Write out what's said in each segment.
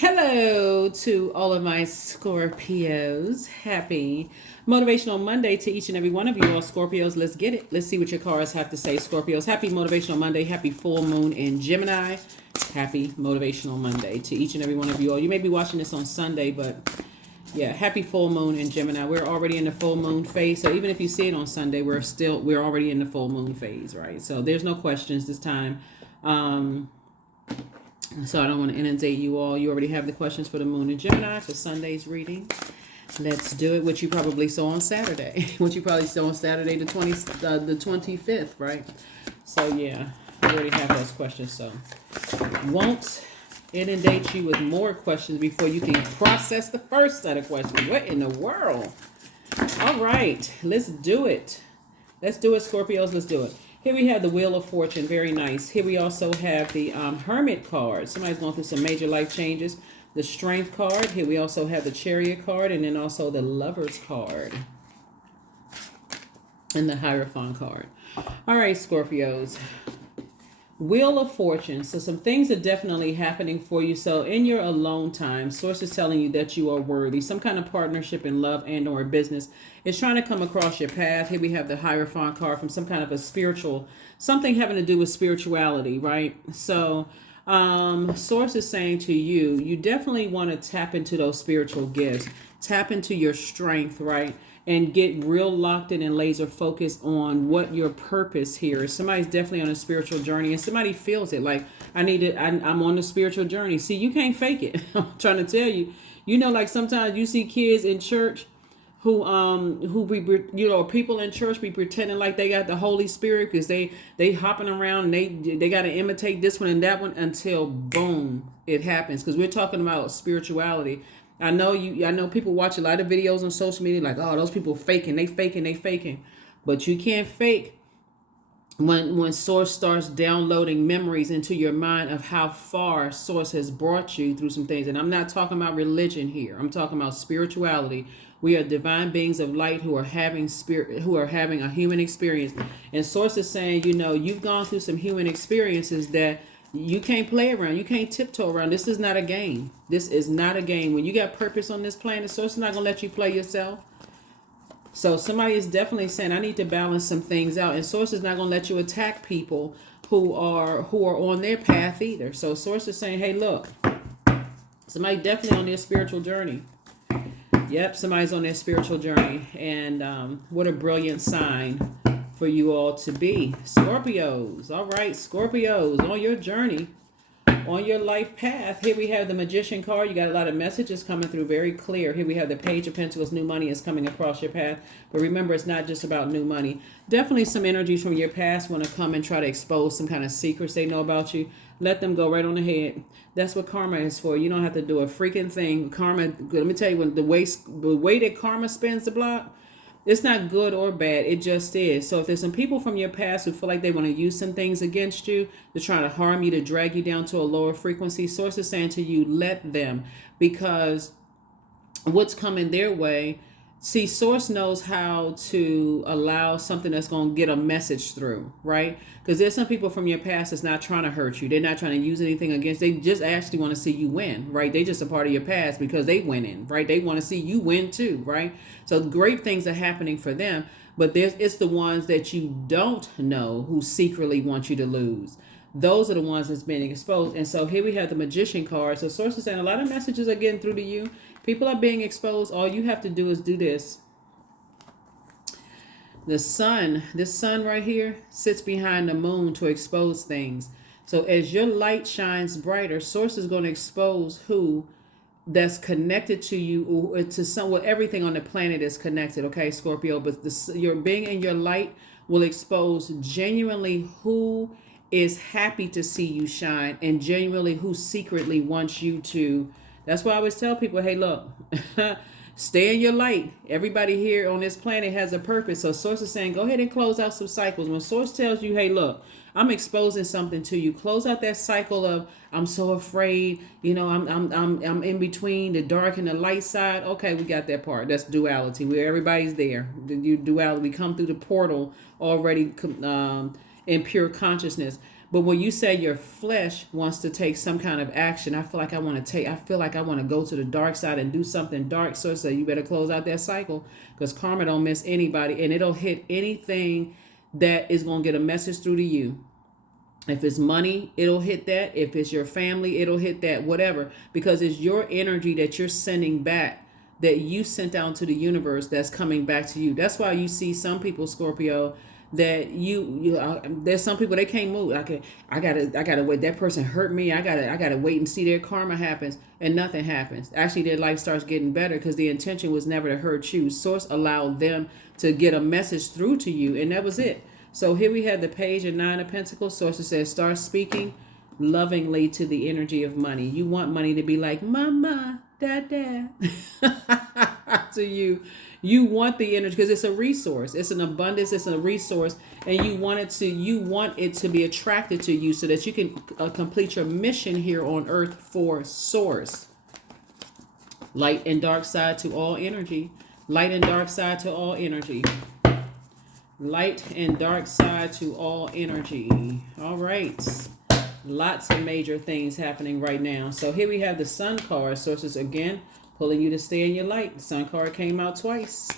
Hello to all of my Scorpios. Happy Motivational Monday to each and every one of you all Scorpios. Let's get it. Let's see what your cards have to say, Scorpios. Happy Motivational Monday. Happy full moon in Gemini. Happy Motivational Monday to each and every one of you all. You may be watching this on Sunday, but yeah, happy full moon in Gemini. We're already in the full moon phase. So even if you see it on Sunday, we're already in the full moon phase, right? So there's no questions this time. So I don't want to inundate you all. You already have the questions for the moon in Gemini for Sunday's reading. Let's do it. What you probably saw on Saturday. What you probably saw on Saturday, the 25th, right? So yeah, we already have those questions. So won't inundate you with more questions before you can process the first set of questions. What in the world? All right, let's do it. Let's do it, Scorpios. Let's do it. Here we have the Wheel of Fortune. Very nice. Here we also have the Hermit card. Somebody's going through some major life changes. The Strength card. Here we also have the Chariot card. And then also the Lovers card. And the Hierophant card. All right, Scorpios. Wheel of Fortune. So some things are definitely happening for you. So in your alone time, Source is telling you that you are worthy. Some kind of partnership in love and or business is trying to come across your path. Here we have the Hierophant card from some kind of a spiritual, something having to do with spirituality, right? So Source is saying to you, you definitely want to tap into those spiritual gifts. Tap into your strength, right? And get real locked in and laser focused on what your purpose here is. Somebody's definitely on a spiritual journey and somebody feels it like I'm on a spiritual journey. See, you can't fake it. I'm trying to tell you, like sometimes you see kids in church who be, people in church be pretending like they got the Holy Spirit because they hopping around and they got to imitate this one and that one until boom, it happens. Because we're talking about spirituality. I know people watch a lot of videos on social media like, oh, those people faking. But you can't fake when Source starts downloading memories into your mind of how far Source has brought you through some things. And I'm not talking about religion here. I'm talking about spirituality. We are divine beings of light who are having a human experience. And Source is saying, you've gone through some human experiences that you can't play around. You can't tiptoe around. This is not a game. This is not a game. When you got purpose on this planet, Source is not going to let you play yourself. So somebody is definitely saying, I need to balance some things out. And Source is not going to let you attack people who are on their path either. So Source is saying, hey, look, somebody definitely on their spiritual journey. Yep, somebody's on their spiritual journey. And what a brilliant sign for you all to be. Scorpios. All right, Scorpios, on your journey, on your life path. Here we have the Magician card. You got a lot of messages coming through very clear. Here we have the Page of Pentacles. New money is coming across your path. But remember, it's not just about new money. Definitely some energies from your past want to come and try to expose some kind of secrets they know about you. Let them go right on ahead. That's what karma is for. You don't have to do a freaking thing. Karma, let me tell you, when the way that karma spins the block, it's not good or bad. It just is. So if there's some people from your past who feel like they want to use some things against you, to try to harm you, to drag you down to a lower frequency, Source is saying to you, let them. Because what's coming their way, see, Source knows how to allow something that's going to get a message through, right? Because there's some people from your past that's not trying to hurt you. They're not trying to use anything against. They just actually want to see you win, right? They just a part of your past because they winning, right? They want to see you win too, right? So great things are happening for them. But it's the ones that you don't know who secretly want you to lose. Those are the ones that's being exposed. And so here we have the Magician card. So Source is saying a lot of messages are getting through to you. People are being exposed. All you have to do is do this. This sun right here sits behind the moon to expose things. So as your light shines brighter, Source is going to expose who that's connected to you or to someone. Everything on the planet is connected, okay, Scorpio? But your being in your light will expose genuinely who is happy to see you shine and genuinely who secretly wants you to. That's why I always tell people, hey, look, stay in your light. Everybody here on this planet has a purpose. So Source is saying, go ahead and close out some cycles. When Source tells you, hey, look, I'm exposing something to you, close out that cycle of I'm so afraid, I'm in between the dark and the light side. Okay, we got that part. That's duality, where everybody's there. The duality, we come through the portal already in pure consciousness. But when you say your flesh wants to take some kind of action, I feel like I want to go to the dark side and do something dark. So you better close out that cycle, because karma don't miss anybody, and it'll hit anything that is going to get a message through to you. If it's money, it'll hit that. If it's your family, it'll hit that, whatever, because it's your energy that you're sending back, that you sent out to the universe, that's coming back to you. That's why you see some people, Scorpio, that there's some people, they can't move. I gotta wait. That person hurt me. I gotta wait and see their karma happens, and nothing happens. Actually, their life starts getting better because the intention was never to hurt you. Source allowed them to get a message through to you, and that was it. So here we have the page of 9 of Pentacles. Source says, start speaking lovingly to the energy of money. You want money to be like mama, dada to you. You want the energy because it's a resource. It's an abundance. It's a resource, and you want it to be attracted to you so that you can complete your mission here on Earth for Source. Light and dark side to all energy. Light and dark side to all energy. Light and dark side to all energy. All right. Lots of major things happening right now. So here we have the Sun card. Sources again pulling you to stay in your light. The Sun card came out twice.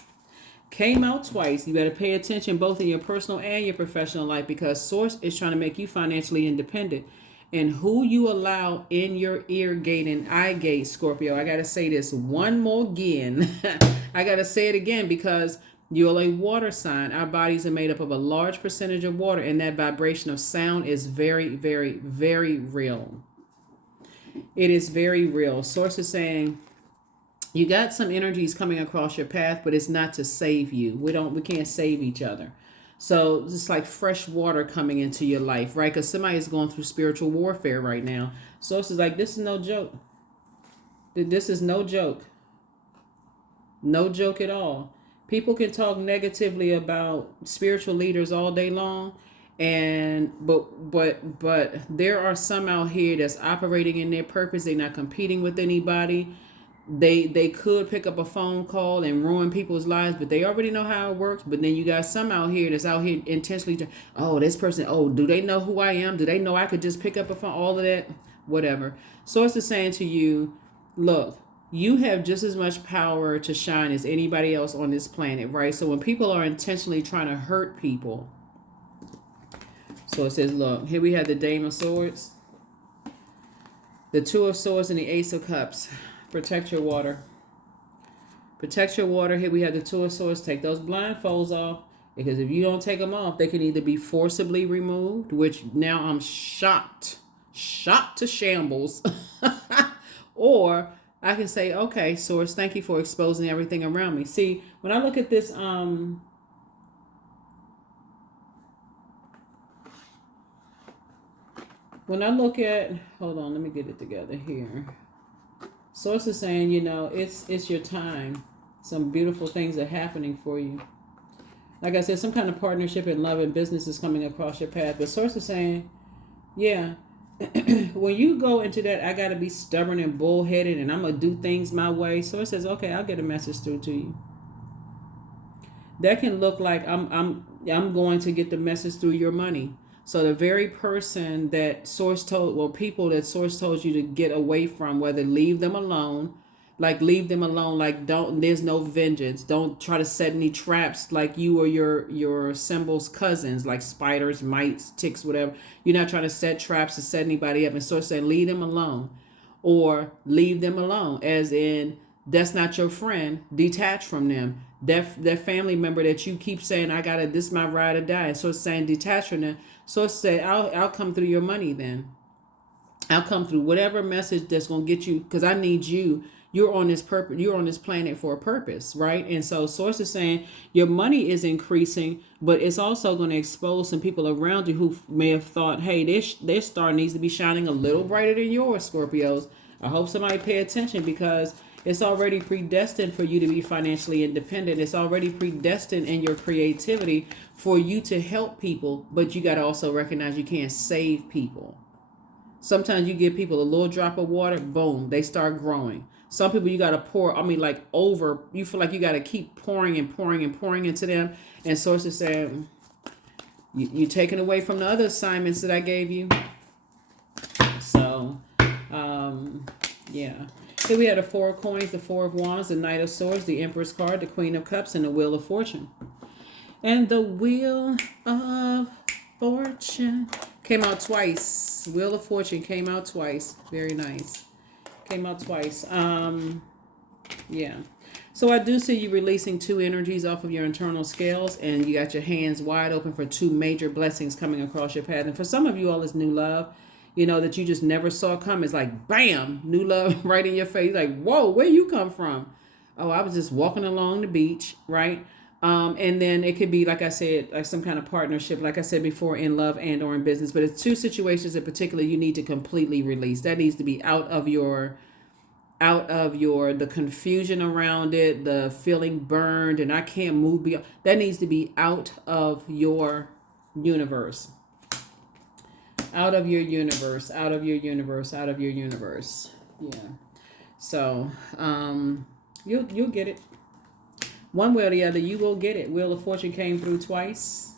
You better pay attention both in your personal and your professional life, because Source is trying to make you financially independent. And who you allow in your ear gate and eye gate, Scorpio. I got to say this one more again. I got to say it again because you're a water sign. Our bodies are made up of a large percentage of water, and that vibration of sound is very, very, very real. It is very real. Source is saying you got some energies coming across your path, but it's not to save you. We can't save each other. So it's like fresh water coming into your life, right? Because somebody is going through spiritual warfare right now. Source is like, this is no joke. This is no joke. No joke at all. People can talk negatively about spiritual leaders all day long, but there are some out here that's operating in their purpose. They're not competing with anybody. They could pick up a phone call and ruin people's lives, but they already know how it works. But then you got some out here that's out here intentionally this person, do they know who I am? Do they know I could just pick up a phone? All of that, whatever. Source is saying to you, look, you have just as much power to shine as anybody else on this planet, right? So when people are intentionally trying to hurt people, so it says, look, here we have the Dame of Swords, the Two of Swords, and the Ace of Cups. Protect your water. Protect your water. Here we have the Two of Swords. Take those blindfolds off, because if you don't take them off, they can either be forcibly removed, which now I'm shocked to shambles, or I can say, okay, Source, thank you for exposing everything around me. See, when I look at this, hold on, let me get it together here. Source is saying, it's your time. Some beautiful things are happening for you. Like I said, some kind of partnership in love and business is coming across your path. But Source is saying, yeah, when you go into that, I got to be stubborn and bullheaded and I'm going to do things my way. So it says, okay, I'll get a message through to you. That can look like I'm going to get the message through your money. So the very person that people that Source told you to get away from, whether leave them alone, there's no vengeance. Don't try to set any traps like you or your symbol's cousins, like spiders, mites, ticks, whatever. You're not trying to set traps to set anybody up. And Source said, leave them alone, or leave them alone, as in that's not your friend. Detach from them. That family member that you keep saying, this is my ride or die. And Source saying, detach from them. Source said, I'll come through your money then. I'll come through whatever message that's going to get you, because I need you. You're on this planet for a purpose, right? And so Source is saying your money is increasing, but it's also going to expose some people around you who may have thought, hey, their star needs to be shining a little brighter than yours, Scorpios. I hope somebody pay attention, because it's already predestined for you to be financially independent. It's already predestined in your creativity for you to help people, but you got to also recognize you can't save people. Sometimes you give people a little drop of water, boom, they start growing. Some people you got to pour, you feel like you got to keep pouring and pouring and pouring into them. And Source is saying, You taking away from the other assignments that I gave you. So, yeah. Here we have the Four of Coins, the Four of Wands, the Knight of Swords, the Empress card, the Queen of Cups, and the Wheel of Fortune. And the Wheel of Fortune came out twice. Wheel of Fortune came out twice. Very nice. Came out twice. Yeah. So I do see you releasing two energies off of your internal scales, and you got your hands wide open for two major blessings coming across your path. And for some of you all, it's new love, that you just never saw come. It's like, bam, new love right in your face. Like, whoa, where you come from? Oh, I was just walking along the beach, right? And then it could be, like I said, like some kind of partnership, like I said before, in love and or in business. But it's two situations in particular you need to completely release. That needs to be out of your the confusion around it, the feeling burned and I can't move beyond. That needs to be out of your universe. Out of your universe, out of your universe, out of your universe. Yeah. So, you'll get it. One way or the other, you will get it. Wheel of Fortune came through twice.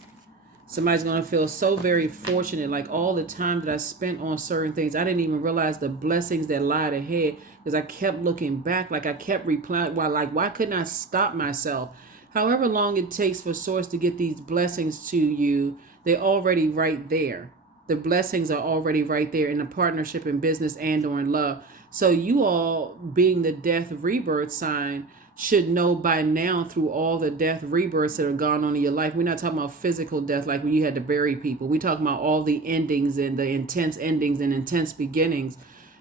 Somebody's going to feel so very fortunate. Like all the time that I spent on certain things, I didn't even realize the blessings that lied ahead because I kept looking back. Like I kept replying, why couldn't I stop myself? However long it takes for Source to get these blessings to you, they're already right there. The blessings are already right there in a partnership, in business, and or in love. So you all, being the death rebirth sign, should know by now through all the death rebirths that are gone on in your life. We're not talking about physical death like when you had to bury people. We're talking about all the endings and the intense endings and intense beginnings.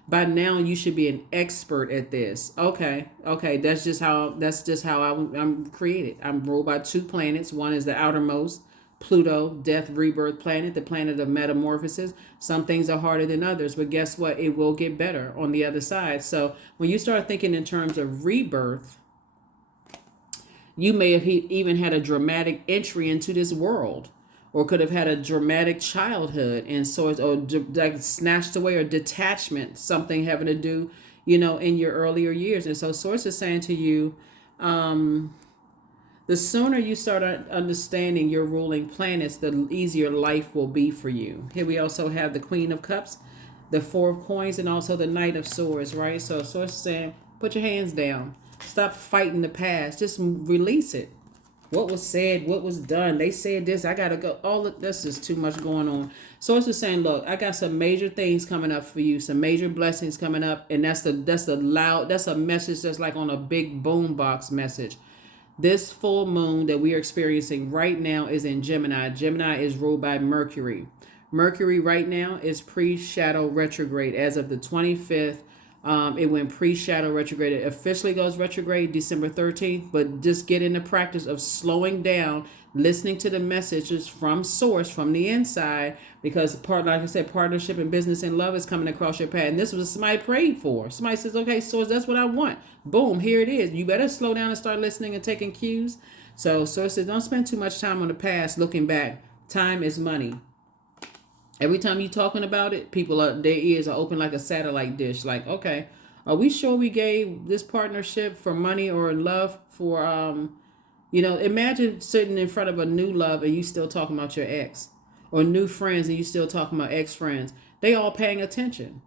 By now you should be an expert at this. Okay. That's just how I'm created. I'm ruled by two planets. One is the outermost, Pluto, death rebirth planet, the planet of metamorphosis. Some things are harder than others, but guess what? It will get better on the other side. So when you start thinking in terms of rebirth, you may have even had a dramatic entry into this world, or could have had a dramatic childhood and sort or like snatched away or detachment, something having to do, in your earlier years. And so Source is saying to you, the sooner you start understanding your ruling planets, the easier life will be for you. Here we also have the Queen of Cups, the Four of Coins, and also the Knight of Swords, right? So Source is saying, put your hands down. Stop fighting the past. Just release it. What was said, what was done. They said this, I got to go. All of this is too much going on. Source is saying, look, I got some major things coming up for you, some major blessings coming up. And that's a message that's like on a big boombox message. This full moon that we are experiencing right now is in Gemini. Gemini is ruled by Mercury. Mercury right now is pre-shadow retrograde as of the 25th. It went pre-shadow retrograde. It officially goes retrograde December 13th, but just get in the practice of slowing down, listening to the messages from Source, from the inside, because like I said, partnership and business and love is coming across your path. And this was what somebody prayed for. Somebody says, okay, Source, that's what I want. Boom, here it is. You better slow down and start listening and taking cues. So Source says, don't spend too much time on the past looking back. Time is money. Every time you're talking about it, their ears are open like a satellite dish. Like, okay, are we sure we gave this partnership for money or love for, imagine sitting in front of a new love and you still talking about your ex, or new friends and you still talking about ex-friends. They all paying attention.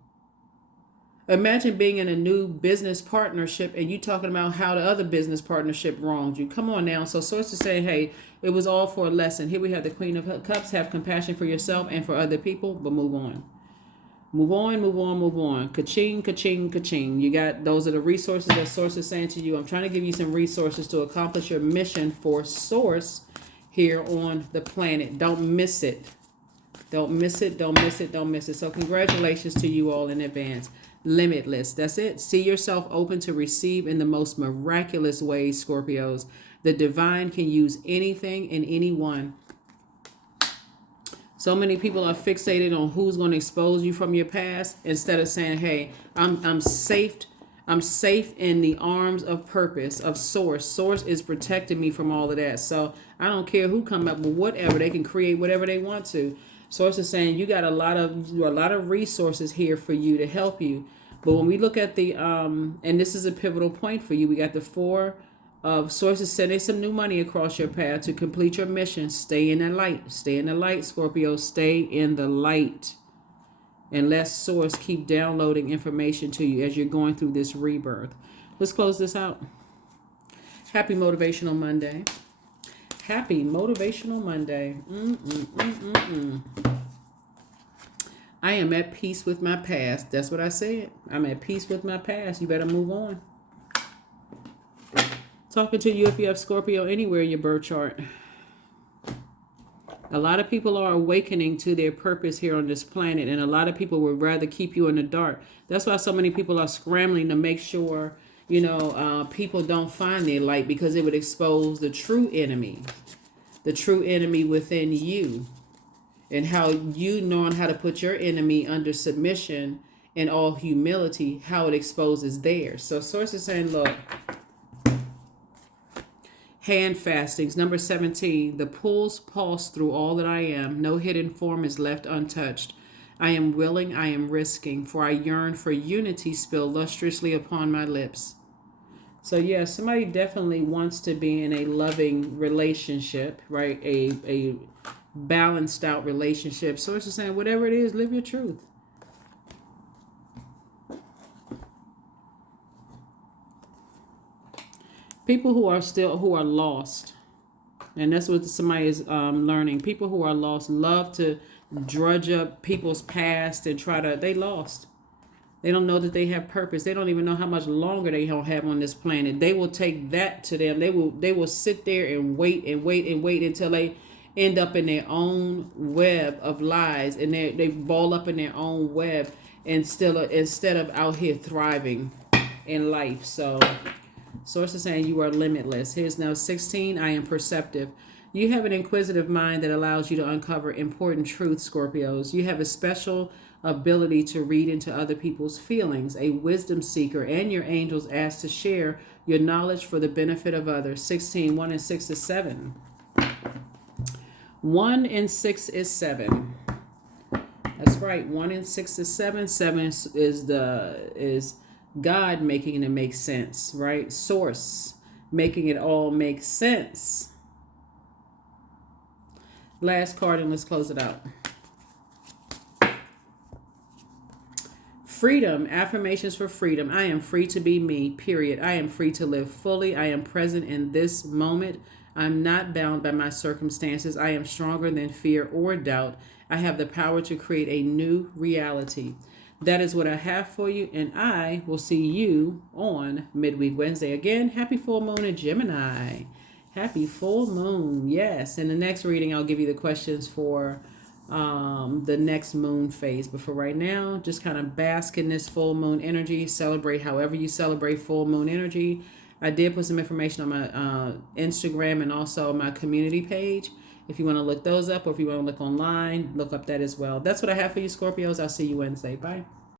Imagine being in a new business partnership and you talking about how the other business partnership wronged you. Come on now. So Source is saying, hey, it was all for a lesson. Here we have the Queen of Cups. Have compassion for yourself and for other people, but move on. Move on, move on, move on. Ka-ching, ka-ching, ka-ching. You got, those are the resources that Source is saying to you. I'm trying to give you some resources to accomplish your mission for Source here on the planet. Don't miss it. Don't miss it, don't miss it, don't miss it. So congratulations to you all in advance. Limitless. That's it. See yourself open to receive in the most miraculous ways, Scorpios. The divine can use anything and anyone. So many people are fixated on who's going to expose you from your past instead of saying, hey, I'm safe. I'm safe in the arms of purpose, of Source. Source is protecting me from all of that. So I don't care who come up with whatever. They can create whatever they want to. Source is saying you got a lot of resources here for you to help you. But when we look at the and this is a pivotal point for you, we got the Four Sources sending some new money across your path to complete your mission. Stay in the light. Stay in the light, Scorpio. Stay in the light. And let Source keep downloading information to you as you're going through this rebirth. Let's close this out. Happy Motivational Monday. Happy Motivational Monday. I am at peace with my past. That's what I said. I'm at peace with my past. You better move on. Talking to you if you have Scorpio anywhere in your birth chart. A lot of people are awakening to their purpose here on this planet, and a lot of people would rather keep you in the dark. That's why so many people are scrambling to make sure, people don't find their light, because it would expose the true enemy within you, and how you knowing how to put your enemy under submission in all humility, how it exposes theirs. So Source is saying, look, hand fastings, number 17, the pulls pulse through all that I am. No hidden form is left untouched. I am willing, I am risking, for I yearn for unity spill lustrously upon my lips. So yeah, somebody definitely wants to be in a loving relationship, right? A balanced out relationship. Source is saying, whatever it is, live your truth. People who are lost, and that's what somebody is learning. People who are lost love to drudge up people's past and they lost. They don't know that they have purpose. They don't even know how much longer they don't have on this planet. They will take that to them. They will sit there and wait until they end up in their own web of lies, and they ball up in their own web instead of out here thriving in life. So Source is saying you are limitless. Here's now 16. I am perceptive. You have an inquisitive mind that allows you to uncover important truths, Scorpios. You have a special ability to read into other people's feelings, a wisdom seeker, and your angels ask to share your knowledge for the benefit of others. 16. 1 and 6 is 7. 1 and 6 is 7. That's right. 1 and 6 is 7. 7 is God making it make sense, right? Source making it all make sense. Last card, and let's close it out. Freedom, affirmations for freedom. I am free to be me, period. I am free to live fully. I am present in this moment. I'm not bound by my circumstances. I am stronger than fear or doubt. I have the power to create a new reality. That is what I have for you, and I will see you on Midweek Wednesday. Again, happy full moon in Gemini. Happy full moon. Yes. In the next reading, I'll give you the questions for the next moon phase. But for right now, just kind of bask in this full moon energy. Celebrate however you celebrate full moon energy. I did put some information on my Instagram and also my community page. If you want to look those up, or if you want to look online, look up that as well. That's what I have for you, Scorpios. I'll see you Wednesday. Bye.